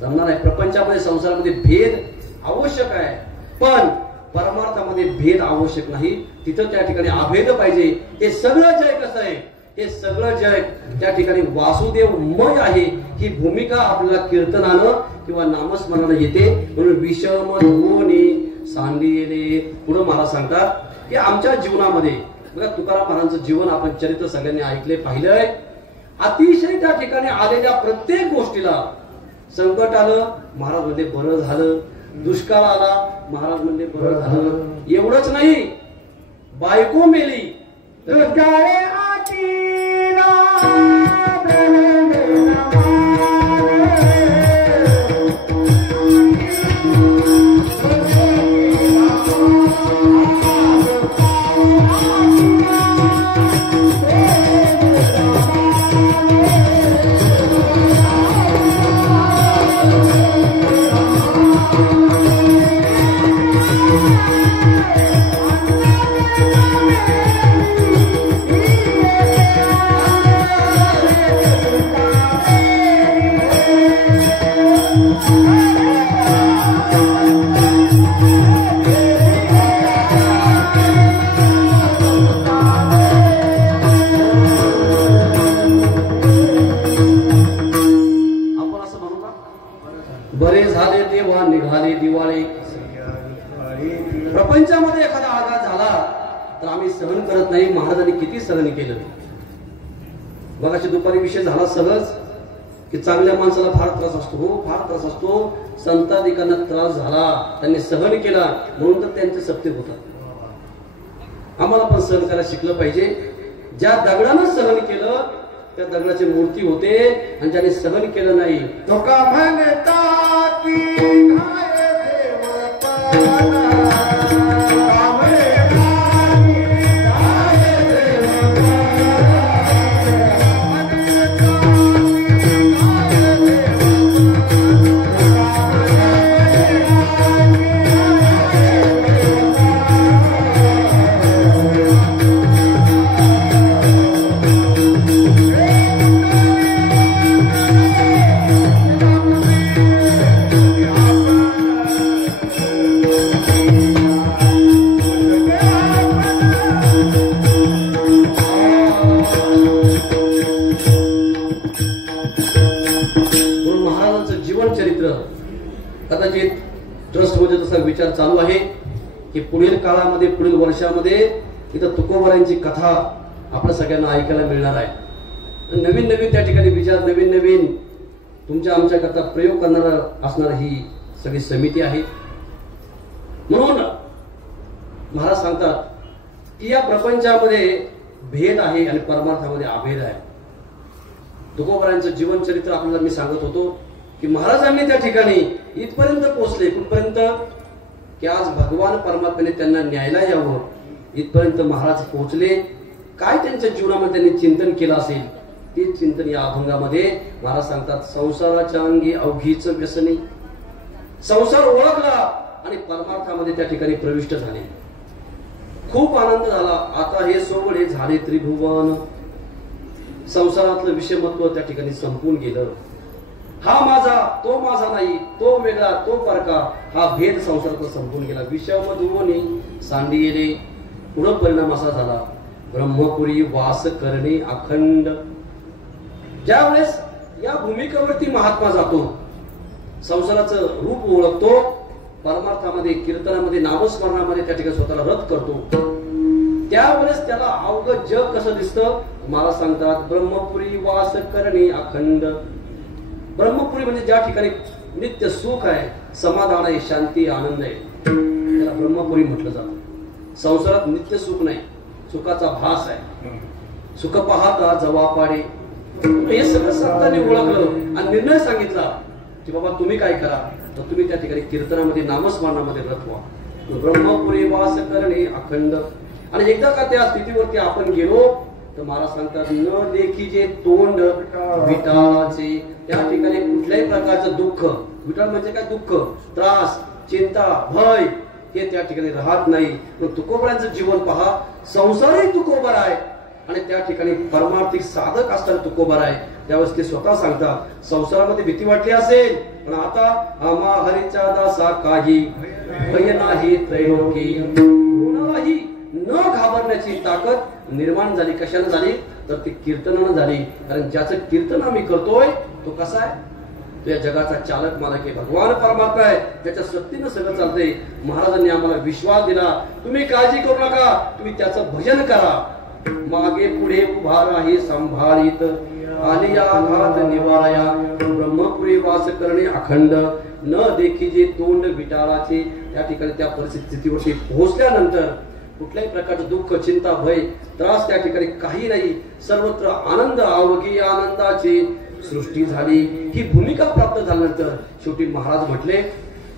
जमणार आहे. प्रपंचामध्ये संसारामध्ये भेद आवश्यक आहे, पण परमार्थामध्ये भेद आवश्यक नाही. तिथं त्या ठिकाणी अभेद पाहिजे. हे सगळं जग कसं आहे, हे सगळं जग त्या ठिकाणी वासुदेवमय आहे. ही भूमिका आपल्याला कीर्तनानं किंवा नामस्मरणानं येते. म्हणून विषम दोन्ही सांडिले पुढे महाराज सांगतात की आमच्या जीवनामध्ये बघा, तुकाराम महाराजांचं जीवन आपण चरित्र सगळ्यांनी ऐकले, पाहिलंय. अतिशय त्या ठिकाणी आलेल्या प्रत्येक गोष्टीला संकट आलं, महाराज म्हणजे बरं झालं. दुष्काळ आला, महाराज म्हणजे बरं झालं. एवढंच नाही, बायको मेली, दुष्काळे आटीला बरे झाले देवा निघाले दिवाळे. प्रपंचामध्ये एखादा आघात झाला तर आम्ही सहन करत नाही. महाराजांनी किती सहन केलं. बघाची दुपारी विषय झाला सहज की चांगल्या माणसाला फार त्रास असतो. हो, फार त्रास असतो. संताधिकांना त्रास झाला, त्यांनी सहन केला, म्हणून तर त्यांचे सत्य होतात. आम्हाला पण सहन करायला शिकलं पाहिजे. ज्या दगडानं सहन केलं त्या दगडाची मूर्ती होते, आणि ज्याने सहन केलं नाही तो का म्हणता की काय देवताला कदाचित ट्रस्टमध्ये तसा विचार चालू आहे की पुढील काळामध्ये, पुढील वर्षामध्ये इथं तुकोबारांची कथा आपल्या सगळ्यांना ऐकायला मिळणार आहे. नवीन नवीन त्या ठिकाणी विचार, नवीन नवीन तुमच्या आमच्या करता प्रयोग करणारा असणारी ही सगळी समिती आहे. म्हणून महाराज सांगतात की या प्रपंचामध्ये भेद आहे आणि परमार्थामध्ये अभेद आहे. तुकोबारांचं जीवन चरित्र आपल्याला मी सांगत होतो की महाराजांनी त्या ठिकाणी इथपर्यंत पोहोचले, कुठपर्यंत की आज भगवान परमात्म्याने त्यांना न्यायला यावं इथपर्यंत महाराज पोहोचले. काय त्यांच्या जीवनामध्ये त्यांनी चिंतन केलं असेल ते चिंतन या अभंगामध्ये महाराज सांगतात. संसाराच्या अंगी अवघीच व्यसनी, संसार ओळखला आणि परमार्थामध्ये त्या ठिकाणी प्रविष्ट झाले. खूप आनंद झाला. आता हे सोहळे झाले त्रिभुवन. संसारातलं विषमत्व त्या ठिकाणी संपून गेलं. हा माझा तो माझा नाही, तो वेगळा तो परका, हा भेद संसारात संपून गेला. विषम धुवनी सांडी गेले. पुढं परिणाम असा झाला ब्रह्मपुरी वास करणे अखंड. ज्यावेळेस या भूमिकेवरती महात्मा जातो, संसाराचं रूप ओळखतो, परमार्थामध्ये कीर्तनामध्ये नामस्मरणामध्ये त्या ठिकाणी स्वतःला रत करतो, त्यावेळेस त्याला अवघं जग कसं दिसतं. मला सांगतात ब्रह्मपुरी वास करणे अखंड. ब्रह्मपुरी म्हणजे ज्या ठिकाणी नित्य सुख आहे, समाधान आहे, शांती आनंद आहे, त्याला ब्रह्मपुरी म्हटलं जातं. संसारात नित्य सुख नाही, सुखाचा भास आहे. सुख पाहता जवा पाडे. हे सगळं संतांनी ओळखलं आणि निर्णय सांगितला की बाबा तुम्ही काय करा, तर तुम्ही त्या ठिकाणी कीर्तनामध्ये नामस्मरणामध्ये रत व्हा. ब्रह्मपुरी वास करणे अखंड. आणि एकदा का त्या स्थितीवरती आपण गेलो तर मला सांगतात न देखी जे तोंड विटाळाचे. त्या ठिकाणी कुठल्याही प्रकारचं दुःख, विटाळ म्हणजे काय दुःख, त्रास, चिंता, भय हे त्या ठिकाणी राहत नाही. तुकोबरांचं जीवन पहा. संसारही तुकोबर आहे आणि त्या ठिकाणी परमार्थिक साधक असताना तुकोबर आहे. त्यावेळेस ते स्वतः सांगतात संसारामध्ये भीती वाटली असेल, पण आता आम्हा हरीच्या दासा काही भय नाही त्रैलोकी. कोणालाही न घाबरण्याची ताकद निर्माण झाली. कशाने झाली तर ती कीर्तनानं झाली. कारण ज्याचं कीर्तन आम्ही करतोय तो कसा आहे, तो या जगाचा चालक मालक आहे, भगवान परमात्मा आहे, त्याच्या शक्तीनं सगळं चालतंय. महाराजांनी आम्हाला विश्वास दिला, तुम्ही काळजी करू नका, तुम्ही त्याचं भजन करा. मागे पुढे उभा राही संभाळीत आली या घात निवारया. ब्रह्मपुरी वास करणे अखंड. न देखी जे तोंड विटाळाचे. त्या ठिकाणी त्या परिस्थितीवरती पोहोचल्यानंतर कुठल्याही प्रकारचं दुःख, चिंता, भय, त्रास त्या ठिकाणी काही नाही. सर्वत्र आनंद, अवघी आनंदाची सृष्टी झाली. ही भूमिका प्राप्त झाल्यानंतर शेवटी महाराज म्हटले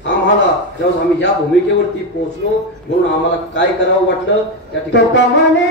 आम्हाला जेव्हा आम्ही या भूमिकेवरती पोहोचलो म्हणून आम्हाला काय करावं वाटलं. त्या ठिकाणी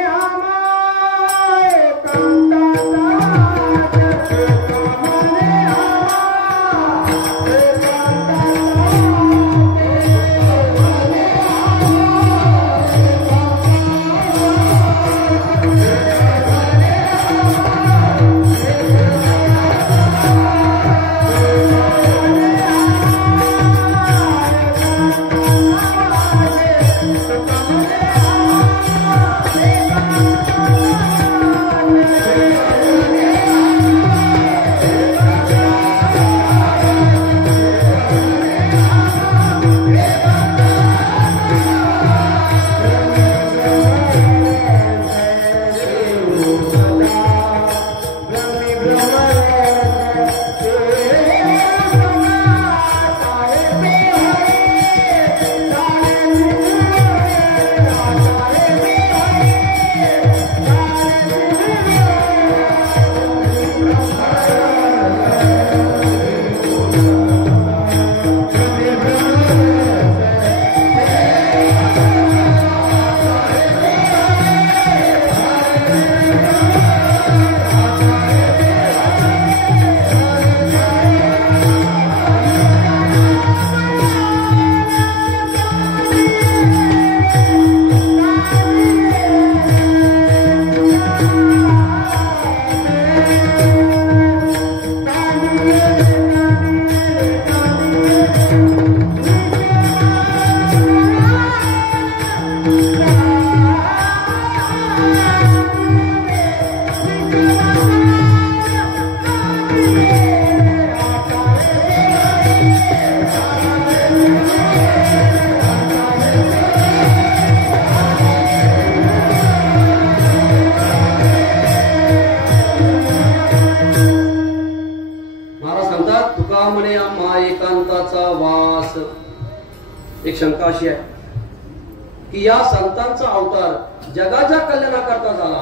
एक शंका अशी आहे की या संतांचा अवतार जगाच्या कल्याणाकरता झाला.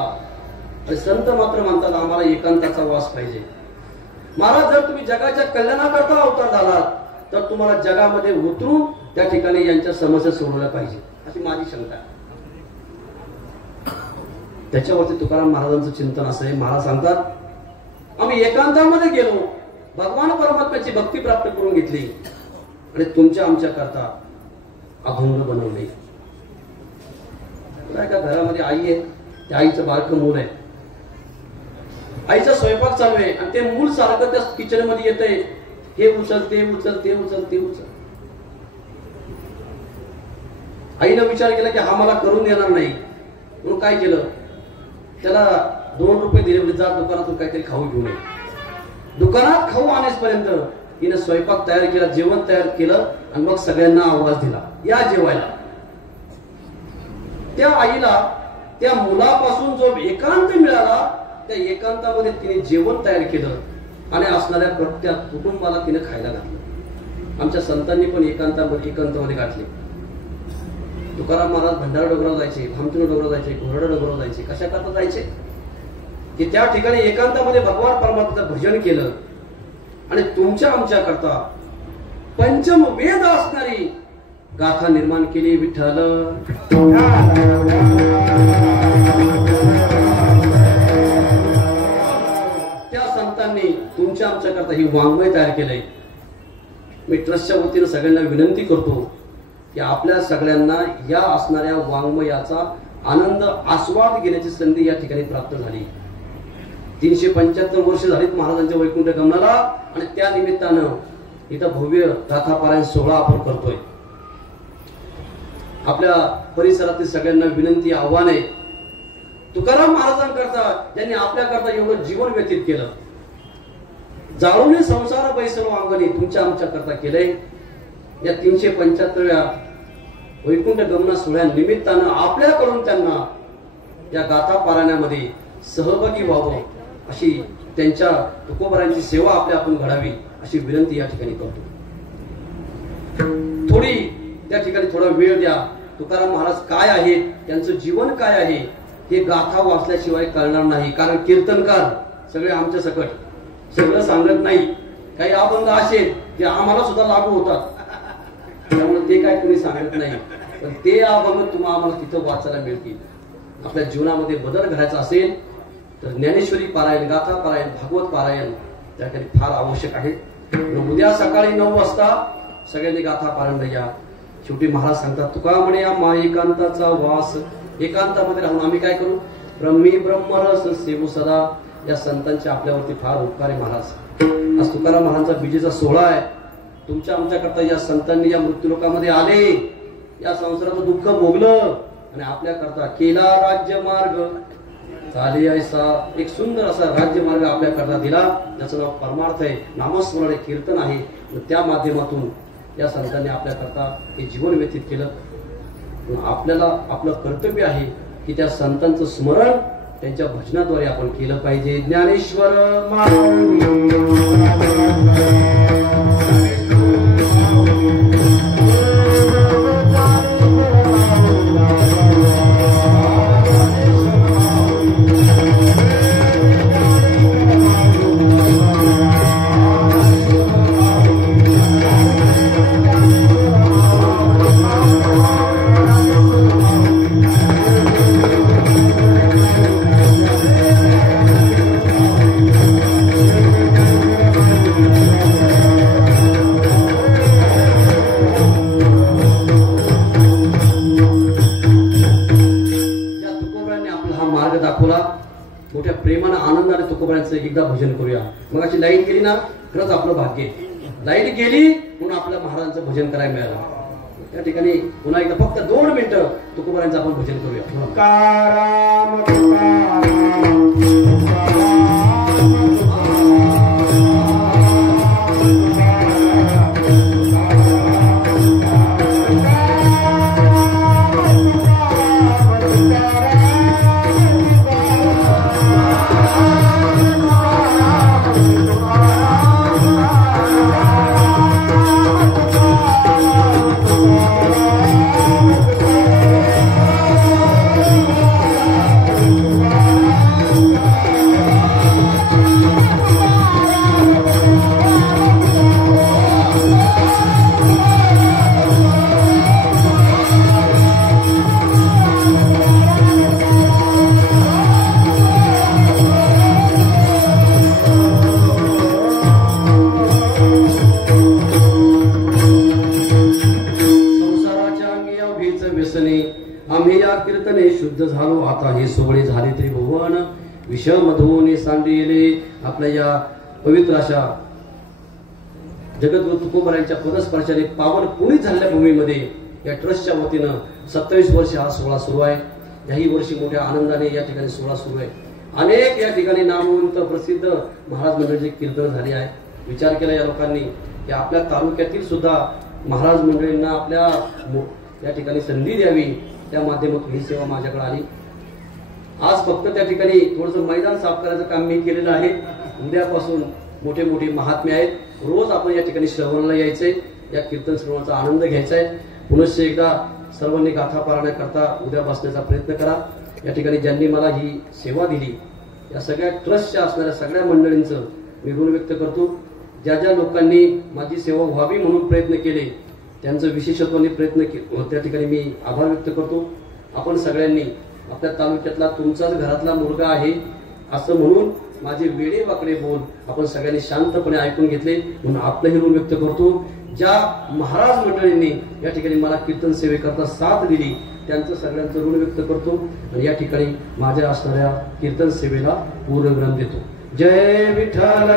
आणि संत मात्र म्हणतात आम्हाला एकांताचा वास पाहिजे. महाराज जर तुम्ही जगाच्या कल्याणाकरता अवतार झालात तर तुम्हाला जगामध्ये उतरून त्या ठिकाणी यांच्या समस्या सोडवल्या पाहिजे अशी माझी शंका आहे. त्याच्यावरती तुकाराम महाराजांचं चिंतन असं आहे. महाराज सांगतात आम्ही एकांतामध्ये गेलो, भगवान परमात्म्याची भक्ती प्राप्त करून घेतली आणि तुमच्या आमच्या करता अभंग बनवले. एका घरामध्ये आई आहे, त्या आईचं बारकं मूल आहे. आईचा स्वयंपाक चालू आहे आणि ते मूल सारखं त्या किचन मध्ये येतंय, हे उचल ते उचल ते उचल ते उचल. आईनं विचार केला की हा मला करून देणार नाही, म्हणून काय केलं, त्याला 2 रुपये दिले, म्हणजे जा दुकानातून काहीतरी खाऊ घेऊन ये. दुकानात खाऊ आणेपर्यंत तिने स्वयंपाक तयार केला, जेवण तयार केलं आणि मग सगळ्यांना आवाज दिला या जेवायला. त्या आईला त्या मुलापासून जो एकांत मिळाला त्या एकांतामध्ये तिने जेवण तयार केलं आणि असणाऱ्या प्रत्येक कुटुंबाला तिने खायला घातलं. आमच्या संतांनी पण एकांतामध्ये घातले. तुकाराम महाराज भंडारा डोंगरावर जायचे, भामचुना डोंगरावर जायचे, घोरडा डोंगरावर जायचे. कशा करता जायचे की त्या ठिकाणी एकांतामध्ये भगवान परमात्म्याचं भजन केलं आणि तुमच्या आमच्या करता पंचम वेद असणारी गाथा निर्माण केली. विठ्ठल त्या संतांनी तुमच्या आमच्या करता ही वाङ्मय तयार केलंय. मी ट्रस्टच्या वतीनं सगळ्यांना विनंती करतो की आपल्या सगळ्यांना या असणाऱ्या वाङ्मयाचा आनंद आस्वाद घेण्याची संधी या ठिकाणी प्राप्त झाली. 375 वर्ष झालीत महाराजांच्या वैकुंठ गमनाला आणि त्या निमित्तानं इथं भव्य गाथा पारायण सोहळा आपण करतोय. आपल्या परिसरातील सगळ्यांना विनंती आव्हान आहे, तुकाराम महाराजांकरता ज्यांनी आपल्याकरता एवढं जीवन व्यतीत केलं, जाळून संसार बैसलो अंगणी तुमच्या आमच्या करता केलंय. या 375व्या वैकुंठ गमना सोहळ्या निमित्तानं आपल्याकडून त्यांना या गाथा पारायणामध्ये सहभागी व्हावं अशी त्यांच्या तुकोबारांची सेवा आपण घडावी अशी विनंती या ठिकाणी करतो. थोडी त्या ठिकाणी थोडा वेळ द्या. तुकाराम महाराज काय आहेत, त्यांचं जीवन काय आहे हे गाथा वाचल्याशिवाय कळणार नाही. कारण कीर्तनकार सगळे आमच्या सकट सगळं सांगत नाही. काही अभंग असे जे आम्हाला सुद्धा लागू होतात, त्यामुळे ते काय कोणी सांगत नाही. पण ते अभंग तुम्हाला आम्हाला तिथं वाचायला मिळतील. आपल्या जीवनामध्ये बदल घडायचा असेल तर ज्ञानेश्वरी पारायण, गाथा पारायण, भागवत पारायण त्या ठिकाणी फार आवश्यक आहे. उद्या सकाळी 9 वाजता सगळ्यांनी गाथा पारायण या. शेवटी महाराज सांगतात तुका म्हणे आम्हा एकांताचा वास. एकांतामध्ये राहून आम्ही काय करू, ब्रह्मी ब्रह्मरस सेवू सदा. या संतांचे आपल्यावरती फार उपकार आहे महाराज. आज तुकाराम महाराजांचा विजेचा सोहळा आहे. तुमच्या आमच्या करता या संतांनी या मृत्यूलोकामध्ये आले, या संसाराचं दुःख भोगलं आणि आपल्या करता केला राज्य मार्ग. झाले ऐसा एक सुंदर असा राज्य मार्ग आपल्या करता दिला, ज्याचं नाव परमार्थ आहे, नामस्मरण कीर्तन आहे. त्या माध्यमातून या संतांनी आपल्या करता हे जीवन व्यतीत केलं. आपल्याला आपलं कर्तव्य आहे की त्या संतांचं स्मरण त्यांच्या भजनाद्वारे आपण केलं पाहिजे. ज्ञानेश्वर मोठ्या प्रेमानं आनंदाने तुकोबारांचं एकदा भजन करूया. मग अशी लाईट गेली ना, खरंच आपलं भाग्य. लाईट गेली म्हणून आपल्या महाराजांचं भजन करायला मिळालं. त्या ठिकाणी पुन्हा एकदा फक्त 2 मिनिटं तुकोबारांचं आपण भजन करूया. आता हे सोहळे झाले तरी भुवन विषम धुवून सांडिले. आपल्या या पवित्र अशा जगद्गुरु तुकोबरायांच्या पदस्पर्शाने पावन पुनीत झालेल्या भूमीमध्ये या ट्रस्टच्या वतीनं 27 वर्ष हा सोहळा सुरू आहे. याही वर्षी मोठ्या आनंदाने या ठिकाणी सोहळा सुरू आहे. अनेक या ठिकाणी नामवंत प्रसिद्ध महाराज मंडळीचे कीर्तन झाले आहे. विचार केला या लोकांनी की आपल्या तालुक्यातील सुद्धा महाराज मंडळींना आपल्या या ठिकाणी संधी द्यावी, त्या माध्यमातून ही सेवा माझ्याकडे आली. आज फक्त त्या ठिकाणी थोडंसं मैदान साफ करायचं काम मी केलेलं आहे. उद्यापासून मोठे मोठे महात्मे आहेत. रोज आपण या ठिकाणी श्रवणाला यायचंय, या कीर्तन श्रवणाचा आनंद घ्यायचा आहे. पुनश्च एकदा सर्वांनी गाथा पाळण्याकरता उद्या बसण्याचा प्रयत्न करा. या ठिकाणी ज्यांनी मला ही सेवा दिली या सगळ्या ट्रस्टच्या असणाऱ्या सगळ्या मंडळींचं मी ऋण व्यक्त करतो. ज्या ज्या लोकांनी माझी सेवा व्हावी म्हणून प्रयत्न केले त्यांचं विशेषत्वाने प्रयत्न त्या ठिकाणी मी आभार व्यक्त करतो. आपण सगळ्यांनी आपल्या तालुक्यातला तुमचाच घरातला मुलगा आहे असं म्हणून माझे वेडे वाकडे बोल आपण सगळ्यांनी शांतपणे ऐकून घेतले म्हणून आपलंही ऋण व्यक्त करतो. ज्या महाराज मंडळींनी या ठिकाणी मला कीर्तन सेवेकरता साथ दिली त्यांचं सगळ्यांचं ऋण व्यक्त करतो आणि या ठिकाणी माझ्या असणाऱ्या कीर्तन सेवेला पूर्ण विराम देतो. जय विठ्ठल.